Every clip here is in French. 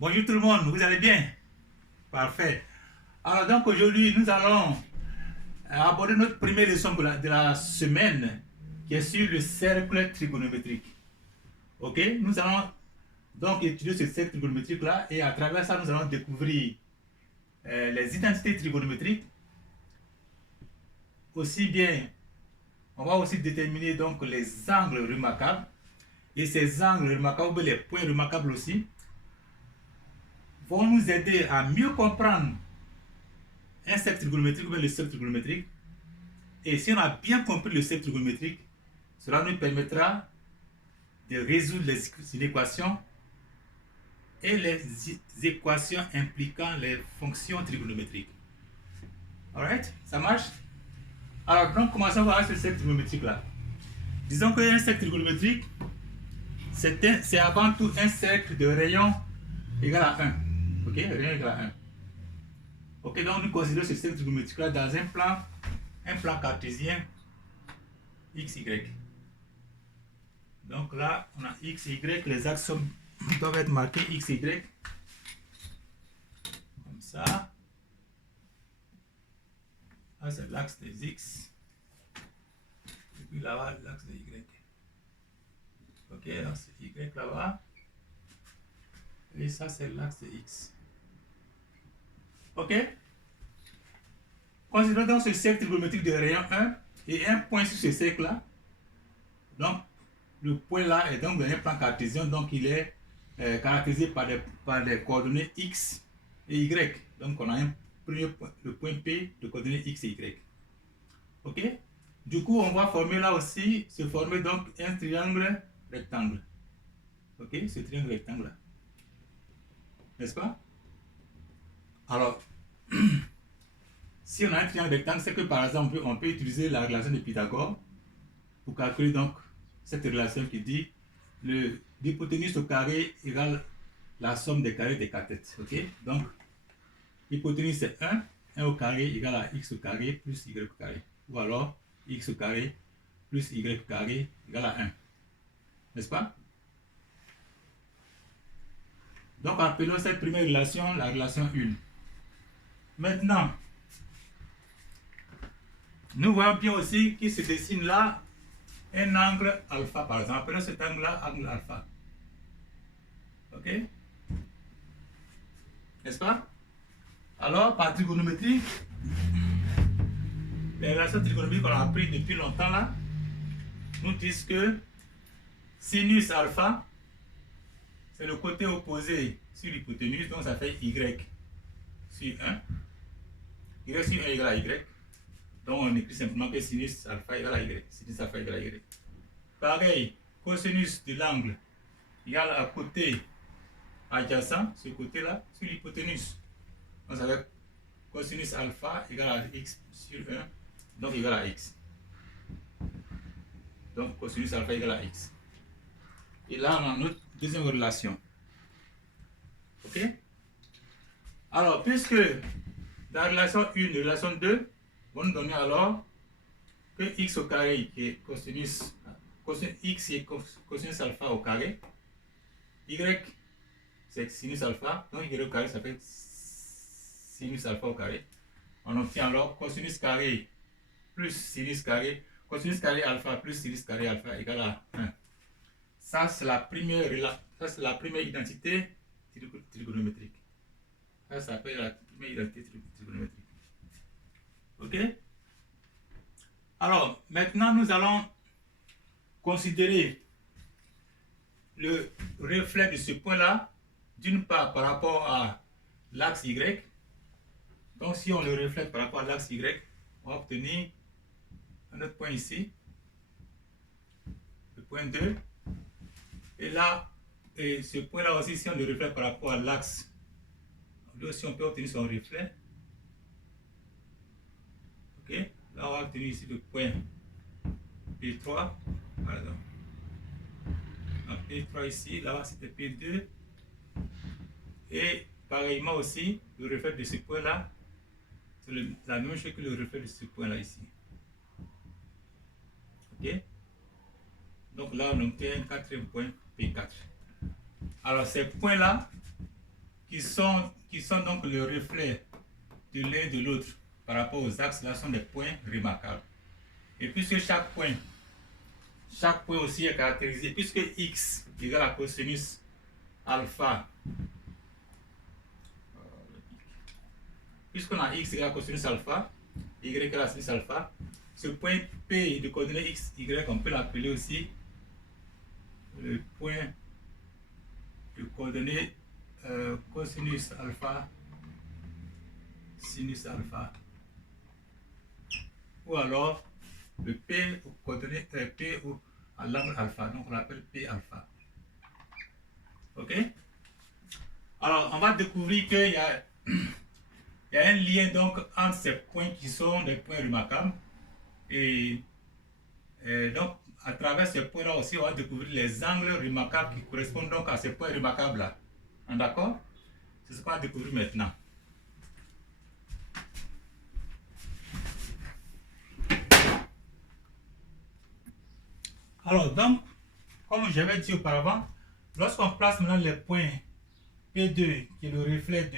Bonjour tout le monde, vous allez bien? Parfait. Alors donc aujourd'hui, nous allons aborder notre première leçon de la semaine qui est sur le cercle trigonométrique. Ok? Nous allons donc étudier ce cercle trigonométrique là et à travers ça, nous allons découvrir les identités trigonométriques. Aussi bien, on va aussi déterminer donc les angles remarquables et ces angles remarquables, ou les points remarquables aussi, vont nous aider à mieux comprendre un cercle trigonométrique ou bien le cercle trigonométrique. Et si on a bien compris le cercle trigonométrique, cela nous permettra de résoudre les équations et les équations impliquant les fonctions trigonométriques. Alright? Ça marche? Alors, donc, commençons par ce cercle trigonométrique là. Disons qu'un cercle trigonométrique, c'est avant tout un cercle de rayon égal à 1. Ok? Rayon égal à 1. Ok, donc nous considérons ce cercle trigonométrique là dans un plan cartésien XY. Donc là, on a XY, les axes doivent être marqués XY. Comme ça. Là, c'est l'axe des X. Et puis là-bas, l'axe de Y. Ok, alors c'est Y là-bas. Et ça, c'est l'axe de X. Ok? Considérons donc ce cercle trigonométrique de rayon 1 et un point sur ce cercle-là. Donc, le point là est donc dans un plan cartésien, donc il est caractérisé par des coordonnées X et Y. Donc, on a un premier point, le point P de coordonnées X et Y. Ok? Du coup, on va former là aussi, se former donc un triangle rectangle. Ok? Ce triangle rectangle là. N'est-ce pas? Alors, si on a un triangle rectangle, c'est que par exemple, on peut utiliser la relation de Pythagore pour calculer donc cette relation qui dit l'hypoténuse au carré égale la somme des carrés des cathètes. Ok? Donc, l'hypoténuse c'est 1 au carré égale à x au carré plus y au carré. Ou alors, x au carré plus y au carré égale à 1. N'est-ce pas? Donc, appelons cette première relation la relation 1. Maintenant, nous voyons bien aussi qu'il se dessine là un angle alpha, par exemple. Appelons cet angle-là angle alpha. Ok? N'est-ce pas? Alors, par trigonométrie, les relations trigonométriques qu'on a apprises depuis longtemps là, nous disent que sinus alpha, c'est le côté opposé sur l'hypoténuse, donc ça fait y sur 1. Y sur 1 égale à y. Donc on écrit simplement que sinus alpha égale à y. Sinus alpha égale à y. Pareil, cosinus de l'angle égale à côté adjacent, ce côté-là, sur l'hypoténuse. Donc ça fait cosinus alpha égale à x sur 1, donc égale à x. Donc cosinus alpha égale à x. Et là, on a notre deuxième relation. Ok? Alors, puisque la relation 1 et la relation 2 vont nous donner alors que x au carré qui est cosinus x est cosinus alpha au carré, y c'est sinus alpha, donc y au carré ça fait sinus alpha au carré. On obtient alors cosinus carré plus sinus carré, cosinus carré alpha plus sinus carré alpha égale à 1. Ça, c'est la première identité trigonométrique. Ça s'appelle la première identité trigonométrique. Ok? Alors, maintenant, nous allons considérer le reflet de ce point-là, d'une part par rapport à l'axe Y. Donc, si on le reflète par rapport à l'axe Y, on va obtenir un autre point ici, le point 2. Et là, et ce point-là aussi, si on le reflète par rapport à l'axe, là aussi on peut obtenir son reflet. Ok? Là, on va obtenir ici le point P3. Pardon. P3 ici, là c'était P2. Et pareillement aussi, le reflet de ce point-là, c'est la même chose que le reflet de ce point-là ici. Ok? Donc là, on obtient un quatrième point, P4. Alors ces points-là qui sont donc le reflet de l'un et de l'autre par rapport aux axes, là sont des points remarquables. Et puisque chaque point aussi est caractérisé, puisque x égale à cosinus alpha, puisqu'on a x égale à cosinus alpha, y égale à sinus alpha, ce point P de coordonnées x, y, on peut l'appeler aussi le point de coordonnées cosinus alpha, sinus alpha, ou alors le P aux coordonnées P à l'angle alpha, donc on l'appelle P alpha. Ok? Alors on va découvrir qu'il y a il y a un lien donc entre ces points qui sont des points remarquables et donc à travers ces points là aussi on va découvrir les angles remarquables qui correspondent donc à ces points remarquables là. D'accord? C'est ce qu'on va découvrir maintenant. Alors donc, comme j'avais dit auparavant, lorsqu'on place maintenant les points P2 qui est le reflet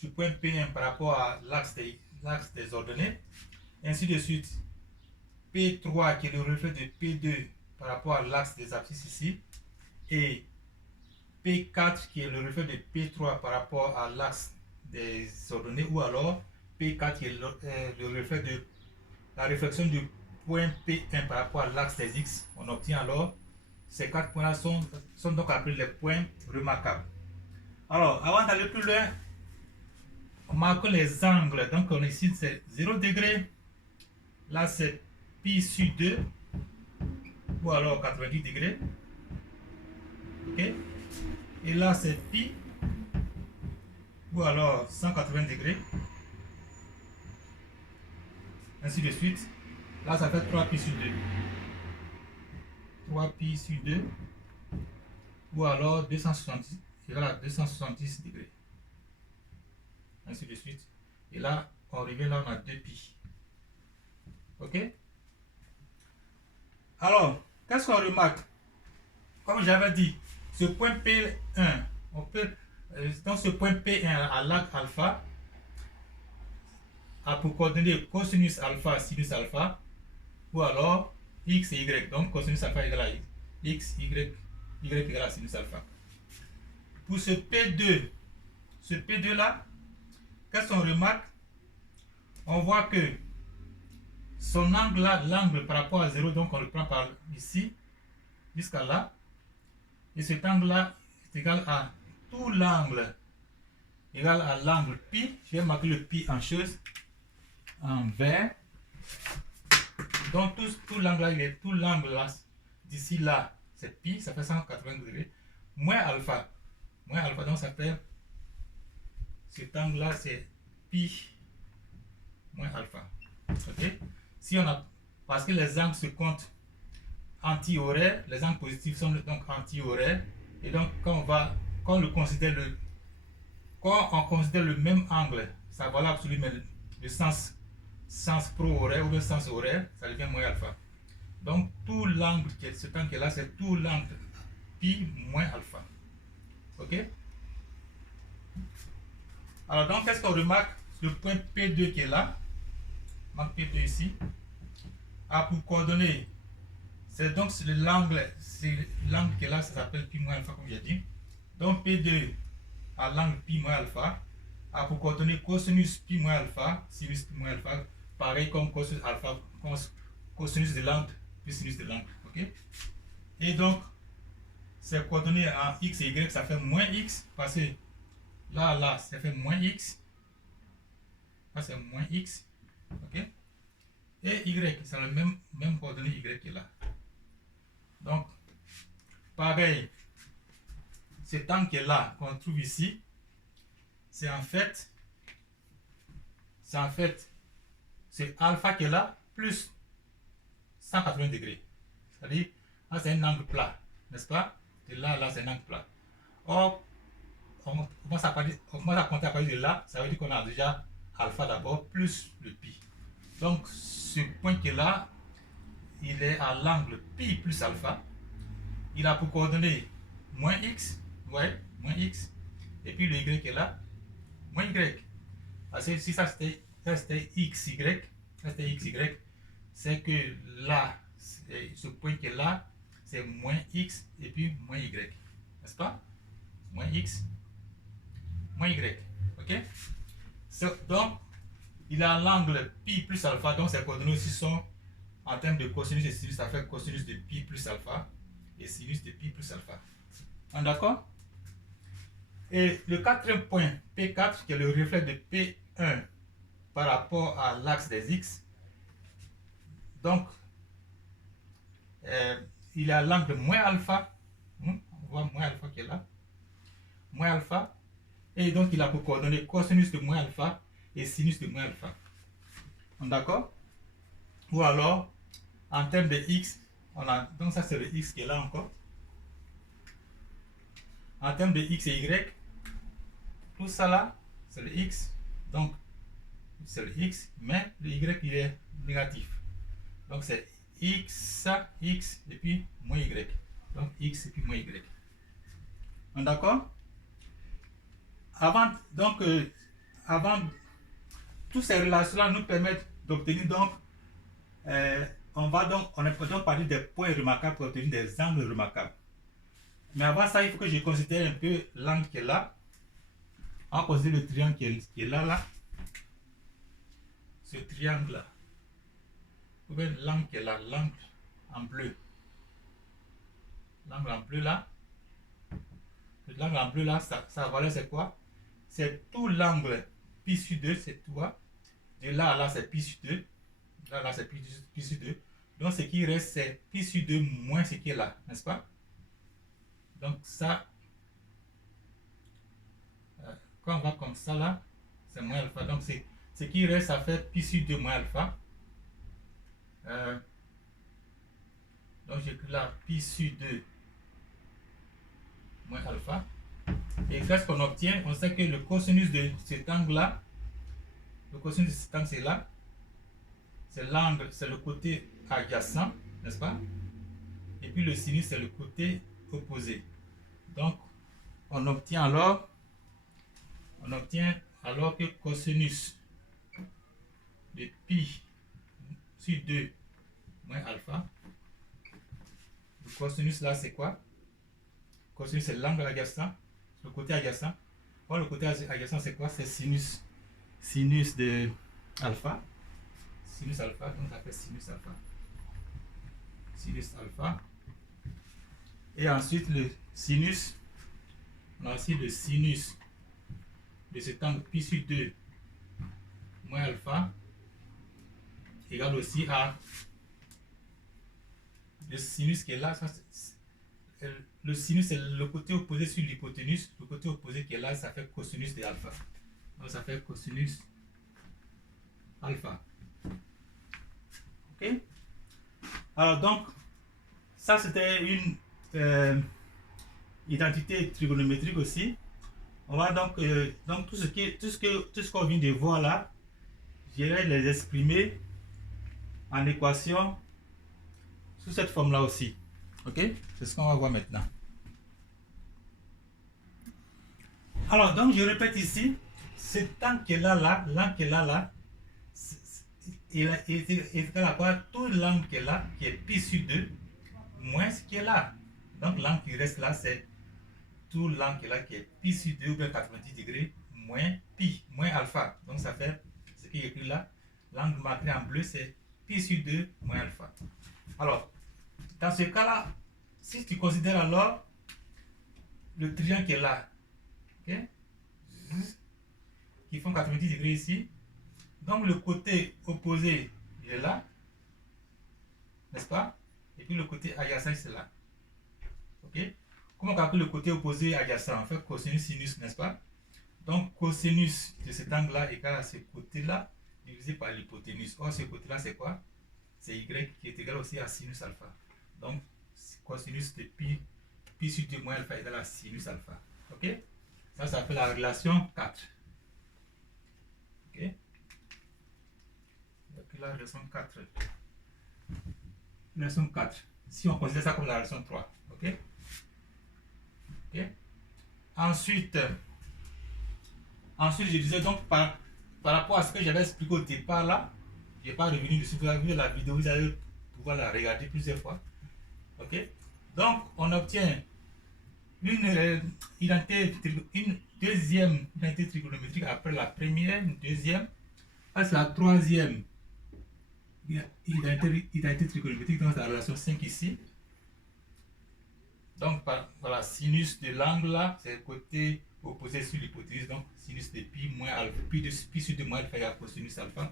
du point P1 par rapport à l'axe des ordonnées, ainsi de suite, P3 qui est le reflet de P2 par rapport à l'axe des abscisses ici, et P4 qui est le reflet de P3 par rapport à l'axe des ordonnées, ou alors P4 qui est le reflet de la réflexion du point P1 par rapport à l'axe des X, on obtient alors ces quatre points-là sont donc appelés les points remarquables. Alors, avant d'aller plus loin, on marque les angles. Donc, on ici c'est 0 degré, là c'est pi sur 2, ou alors 90 degrés. Ok? Et là c'est pi, ou alors 180 degrés. Ainsi de suite. Là, ça fait 3 pi sur 2. 3 pi sur 2. Ou alors 270, égale à 270 degrés. Ainsi de suite. Et là, on revient là, on a 2 pi. Ok? Alors, qu'est-ce qu'on remarque? Comme j'avais dit, ce point P1, on peut, dans ce point P1 à l'axe alpha, a pour coordonnées cosinus alpha, sinus alpha, ou alors x et y, donc cosinus alpha égale à x, y égale à sinus alpha. Pour ce P2 là, qu'est-ce qu'on remarque? On voit que son angle là, l'angle par rapport à 0, donc on le prend par ici, jusqu'à là, et cet angle là est égal à tout l'angle, égal à l'angle pi, je vais marquer le pi en chose, en vert. Donc tout l'angle là, tout l'angle là, d'ici là, c'est pi, ça fait 180 degrés, moins alpha, donc ça fait, cet angle là c'est pi moins alpha. Ok? Si on a, parce que les angles se comptent anti-horaires, les angles positifs sont donc anti-horaires, et donc quand on considère le même angle, ça va absolument le sens pro-horaire ou le sens horaire, ça devient moins alpha. Donc tout l'angle, cet angle là, c'est tout l'angle pi moins alpha. Ok? Alors donc qu'est-ce qu'on remarque? Le point P2 qui est là, marque P2 ici, a pour coordonnées, c'est donc l'angle qui est là, ça s'appelle pi moins alpha comme j'ai dit. Donc P2 à l'angle pi moins alpha a pour coordonnées cosinus pi moins alpha, sinus pi moins alpha, pareil comme cosinus alpha, cosinus de l'angle plus sinus de l'angle. Ok? Et donc ces coordonnées en x et y, ça fait moins x, parce que là, ça fait moins x. Là, c'est moins x. Ok? Et y, c'est le même coordonnée y qui est là. Donc, pareil, cet angle qui est là, qu'on trouve ici, c'est en fait alpha qui est là, plus 180 degrés. C'est-à-dire, là, c'est un angle plat, n'est-ce pas? Et là, c'est un angle plat. Or, on commence à compter à partir de là, ça veut dire qu'on a déjà alpha d'abord, plus le pi. Donc, ce point qui est là, il est à l'angle pi plus alpha. Il a pour coordonnées moins x, ouais, moins x, et puis le y est là, moins y. Parce que si ça c'était xy, c'est que là, ce point qui est là, c'est moins x et puis moins y. N'est-ce pas? Moins x, moins y. Ok? Donc, il a l'angle pi plus alpha, donc ses coordonnées aussi sont en termes de cosinus et sinus, ça fait cosinus de pi plus alpha et sinus de pi plus alpha. D'accord? Et le quatrième point, P4, qui est le reflet de P1 par rapport à l'axe des X, donc il a l'angle moins alpha, on voit moins alpha qui est là, moins alpha, et donc il a pour coordonnées cosinus de moins alpha et sinus de moins alpha. D'accord? Ou alors, en termes de X, on a, donc ça c'est le X qui est là encore. En termes de X et Y, tout ça là, c'est le X, donc c'est le X, mais le Y il est négatif. Donc c'est X, X et puis moins Y. Donc X et puis moins Y. D'accord? Avant, donc, avant, toutes ces relations-là nous permettent d'obtenir donc, on peut donc parler des points remarquables pour obtenir des angles remarquables. Mais avant ça, il faut que je considère un peu l'angle qui est là. On va considérer le triangle qui est là. Ce triangle-là. Vous voyez l'angle qui est là, l'angle en bleu. L'angle en bleu là. L'angle en bleu là, sa valeur c'est quoi? C'est tout l'angle pi sur 2, c'est tout. De là à là, c'est pi sur 2. Là à là, c'est pi sur 2. Donc ce qui reste, c'est pi sur 2 moins ce qui est là, n'est-ce pas? Donc ça, quand on va comme ça là, c'est moins alpha. Donc ce qui reste, ça fait pi sur 2 moins alpha. Donc j'écris là pi sur 2 moins alpha. Et qu'est-ce qu'on obtient? On sait que le cosinus de cet angle là, le cosinus de cet angle c'est là, c'est l'angle, c'est le côté adjacent, n'est-ce pas? Et puis le sinus c'est le côté opposé. Donc on obtient alors que cosinus de pi sur 2 moins alpha. Le cosinus là c'est quoi? Cosinus c'est l'angle adjacent, le côté adjacent. Or le côté adjacent c'est quoi? C'est sinus de alpha. Sinus alpha, donc ça fait sinus alpha. Sinus alpha. Et ensuite le sinus, on a aussi le sinus de cet angle pi sur 2 moins alpha égale aussi à le sinus qui est là. Le sinus c'est le côté opposé sur l'hypoténuse. Le côté opposé qui est là, ça fait cosinus de alpha. Donc ça fait cosinus alpha. Ok? Alors donc, ça c'était une identité trigonométrique aussi. On va donc tout ce qu'on vient de voir là, je vais les exprimer en équation sous cette forme là aussi. Ok? C'est ce qu'on va voir maintenant. Alors donc je répète ici, cet angle qui est là, l'angle qui est là, il est égal à quoi? Tout l'angle qui est là, qui est pi sur 2, moins ce qui est là. Donc l'angle qui reste là, c'est tout l'angle qui est là, qui est pi sur 2 ou bien 90 degrés, moins pi, moins alpha. Donc ça fait ce qui est écrit là. L'angle marqué en bleu, c'est pi sur 2 moins alpha. Alors, dans ce cas-là, si tu considères alors le triangle qui est là, okay, qui font 90 degrés ici, donc le côté opposé il est là, n'est-ce pas? Et puis le côté adjacent c'est là. Ok? Comment on calcule le côté opposé adjacent? En fait, cosinus sinus, n'est-ce pas? Donc cosinus de cet angle là égale à ce côté là divisé par l'hypoténuse. Or ce côté là c'est quoi? C'est y qui est égal aussi à sinus alpha. Donc cosinus de pi sur 2 moins alpha égale à sinus alpha. Ok? Ça s'appelle la relation 4. Ok? Et puis la relation 4. Relation 4. Si on considère ça comme la relation 3. Ok? Ok? Ensuite, Ensuite, je disais donc par rapport à ce que j'avais expliqué au départ là, je n'ai pas revenu dessus. Vous avez vu la vidéo, vous allez pouvoir la regarder plusieurs fois. Ok? Donc, on obtient une deuxième identité trigonométrique après la première, une deuxième. Ça, c'est la troisième identité trigonométrique dans la relation 5 ici. Donc, voilà, sinus de l'angle là, c'est le côté opposé sur l'hypoténuse. Donc, sinus de pi moins alpha, pi sur 2 moins alpha égale cosinus alpha.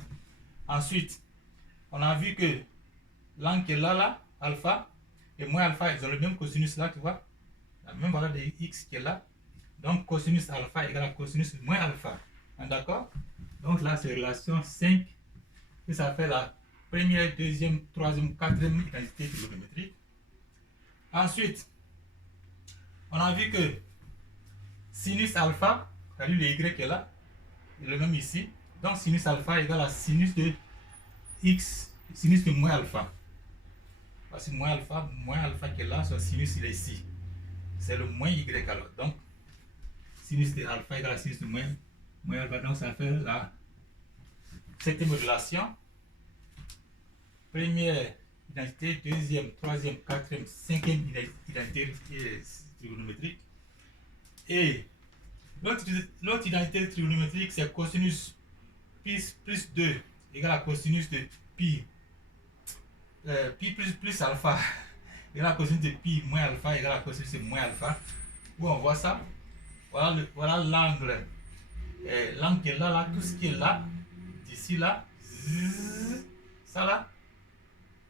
Ensuite, on a vu que l'angle qui est là, alpha, et moins alpha, ils ont le même cosinus là, tu vois. La même valeur de x qui est là. Donc, cosinus alpha égale à cosinus moins alpha. D'accord? Donc là, c'est relation 5. Et ça fait la première, deuxième, troisième, quatrième identité trigonométrique. Ensuite, on a vu que sinus alpha, c'est-à-dire le y qui est là, est le même ici. Donc, sinus alpha égale à sinus de x, sinus de moins alpha. Parce que moins alpha qui est là, son sinus il est ici. C'est le moins y alors. Donc, sinus de alpha égale à sinus de moins alpha. Donc, ça fait la septième relation. Première identité, deuxième, troisième, quatrième, cinquième identité trigonométrique. Et l'autre identité trigonométrique, c'est cosinus plus 2 égale à cosinus de pi. Pi plus alpha égale à cosinus de pi moins alpha égale à cosinus de moins alpha. Où on voit ça? Voilà l'angle. L'angle qui est là, tout ce qui est là, d'ici là, ça là,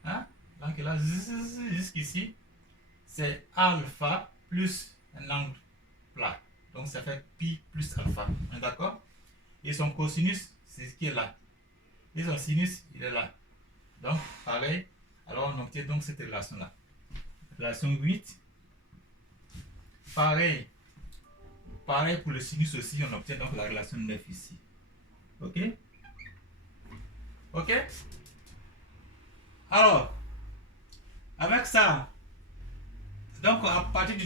hein? L'angle qui est là, jusqu'ici, c'est alpha plus un angle plat. Donc ça fait pi plus alpha. D'accord? Et son cosinus, c'est ce qui est là. Et son sinus, il est là. Donc, pareil. Alors, on obtient donc cette relation-là. Relation 8. Pareil. Pareil pour le sinus aussi, on obtient donc la relation 9 ici. Ok? Ok? Alors, avec ça, donc à partir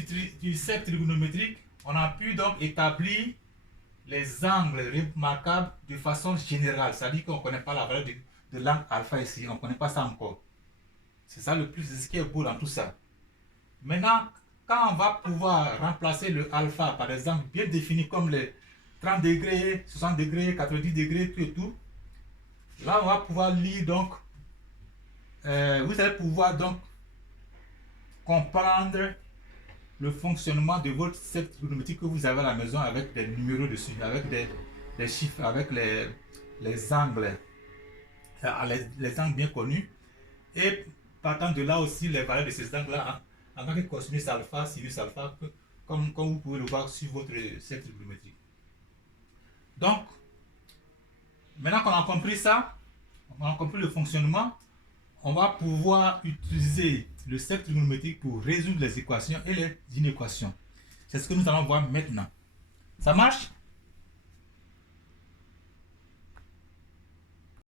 du cercle trigonométrique, on a pu donc établir les angles remarquables de façon générale. C'est-à-dire qu'on ne connaît pas la valeur de l'angle alpha ici, on ne connaît pas ça encore. C'est ça le plus, c'est ce qui est beau dans tout ça. Maintenant, quand on va pouvoir remplacer le alpha par des angles bien définis comme les 30 degrés, 60 degrés, 90 degrés, tout et tout, là on va pouvoir lire donc, vous allez pouvoir donc comprendre le fonctionnement de votre cercle trigonométrique que vous avez à la maison avec des numéros dessus, avec des chiffres, avec les angles, les angles bien connus. Et partant de là aussi, les valeurs de ces angles-là, en tant que cosinus alpha, sinus alpha, comme vous pouvez le voir sur votre cercle trigonométrique. Donc, maintenant qu'on a compris ça, on a compris le fonctionnement, on va pouvoir utiliser le cercle trigonométrique pour résoudre les équations et les inéquations. C'est ce que nous allons voir maintenant. Ça marche?